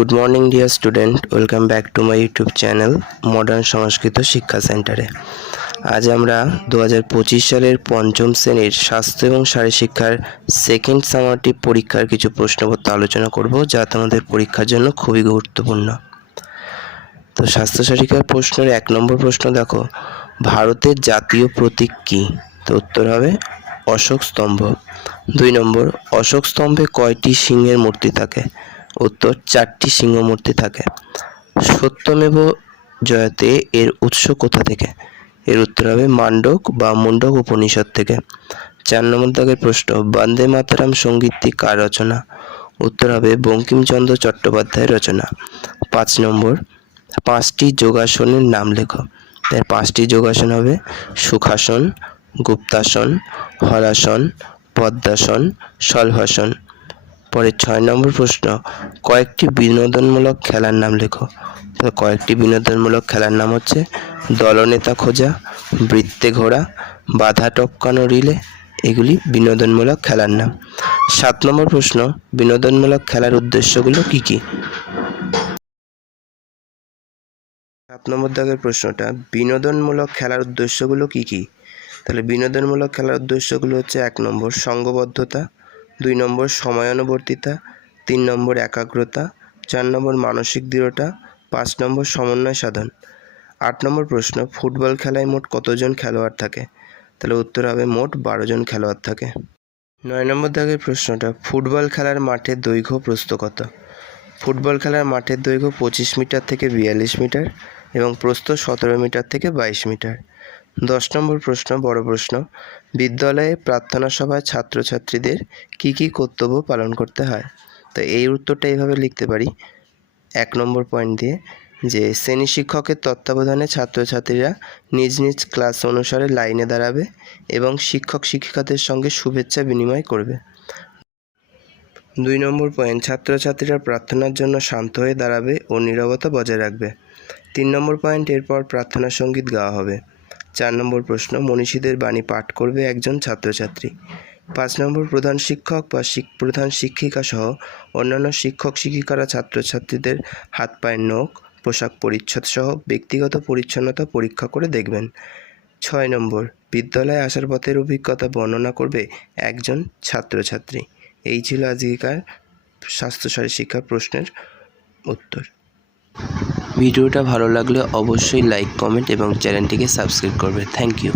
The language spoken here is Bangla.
Good morning dear student, welcome back to my YouTube channel modern Sanskrit Shiksha সেন্টারে। আজ আমরা 2025 সালের পঞ্চম শ্রেণীর স্বাস্থ্য এবং শারীরশিক্ষার সেকেন্ড সামারটিভ পরীক্ষার কিছু প্রশ্নপত্র আলোচনা করব, যা তোমাদের পরীক্ষার জন্য খুবই গুরুত্বপূর্ণ। তো স্বাস্থ্য শারীরিকার প্রশ্নের 1 নম্বর প্রশ্ন দেখো, ভারতের জাতীয় প্রতীক কী? তো উত্তর হবে অশোক স্তম্ভ। 2 নম্বর, অশোক স্তম্ভে কয়টি সিংহের মূর্তি থাকে? উত্তর 4টি সিংহ মূর্তি থাকে। সত্যমেব জয়তে এর উৎস কোথা থেকে? এর উত্তর হবে মান্ডক বা মুন্ডক উপনিষদ থেকে। 4 নম্বর দাগের প্রশ্ন, বন্দে মাতরম সঙ্গীতটি কার রচনা? উত্তর হবে বঙ্কিমচন্দ্র চট্টোপাধ্যায়ের রচনা। 5 নম্বর, 5টি যোগাসনের নাম লেখো। তার 5টি যোগাসন হবে সুখাসন, গুপ্তাসন, হলাসন, পদ্মাসন, শলভাসন। পরে 6 নম্বর প্রশ্ন, কয়েকটি বিনোদনমূলক খেলার নাম লেখো। তো কয়েকটি বিনোদনমূলক খেলার নাম হচ্ছে দলনেতা খোঁজা, বৃত্তে ঘোরা, বাধা টপকানো রিলে। এগুলি বিনোদনমূলক খেলার নাম। 7 নম্বর প্রশ্ন, বিনোদনমূলক খেলার উদ্দেশ্যগুলো কি কি? 7 নম্বর দাগের প্রশ্নটা, বিনোদনমূলক খেলার উদ্দেশ্যগুলো কি কি? তাহলে বিনোদনমূলক খেলার উদ্দেশ্যগুলো হচ্ছে 1 নম্বর সংঘবদ্ধতা, 2 নম্বর সময়ানুবর্তিতা, 3 নম্বর একাগ্রতা, 4 নম্বর মানসিক দৃঢ়তা, 5 নম্বর সমন্বয় সাধন। 8 নম্বর প্রশ্ন, ফুটবল খেলায় মোট কতজন খেলোয়াড় থাকে? তাহলে উত্তর হবে মোট 12 জন খেলোয়াড় থাকে। 9 নম্বর দাগের প্রশ্নটা, ফুটবল খেলার মাঠের দৈর্ঘ্য প্রস্থ কত? ফুটবল খেলার মাঠের দৈর্ঘ্য 25 মিটার থেকে 42 মিটার এবং প্রস্থ 17 মিটার থেকে 22 মিটার। 10 নম্বর প্রশ্ন, বড় প্রশ্ন, বিদ্যালয়ে প্রার্থনা সভায় ছাত্রছাত্রীদের কি কি কর্তব্য পালন করতে হয়? তো এই উত্তরটা এইভাবে লিখতে পারি 1 নম্বর পয়েন্ট দিয়ে, যে শ্রেণী শিক্ষকের তত্ত্বাবধানে ছাত্রছাত্রীরা নিজ নিজ ক্লাস অনুসারে লাইনে দাঁড়াবে এবং শিক্ষক শিক্ষিকাদের সঙ্গে শুভেচ্ছা বিনিময় করবে। 2 নম্বর পয়েন্ট, ছাত্রছাত্রীরা প্রার্থনার জন্য শান্ত হয়ে দাঁড়াবে ও নীরবতা বজায় রাখবে। 3 নম্বর পয়েন্ট, এরপর প্রার্থনা সঙ্গীত গাওয়া হবে। 4 নম্বর প্রশ্ন, মনীষীদের বাণী পাঠ করবে একজন ছাত্রছাত্রী। 5 নম্বর, প্রধান শিক্ষক বা প্রধান শিক্ষিকা সহ অন্যান্য শিক্ষক শিক্ষিকারা ছাত্রছাত্রীদের হাত পায়ের নখ, পোশাক পরিচ্ছদ সহ ব্যক্তিগত পরিচ্ছন্নতা পরীক্ষা করে দেখবেন। 6 নম্বর, বিদ্যালয়ে আসার পথের অভিজ্ঞতা বর্ণনা করবে একজন ছাত্রছাত্রী। এই ছিল আজকের স্বাস্থ্য শারীরশিক্ষা প্রশ্নের উত্তর। ভিডিওটা ভালো লাগলে অবশ্যই লাইক, কমেন্ট এবং চ্যানেলটিকে সাবস্ক্রাইব করবে। Thank you.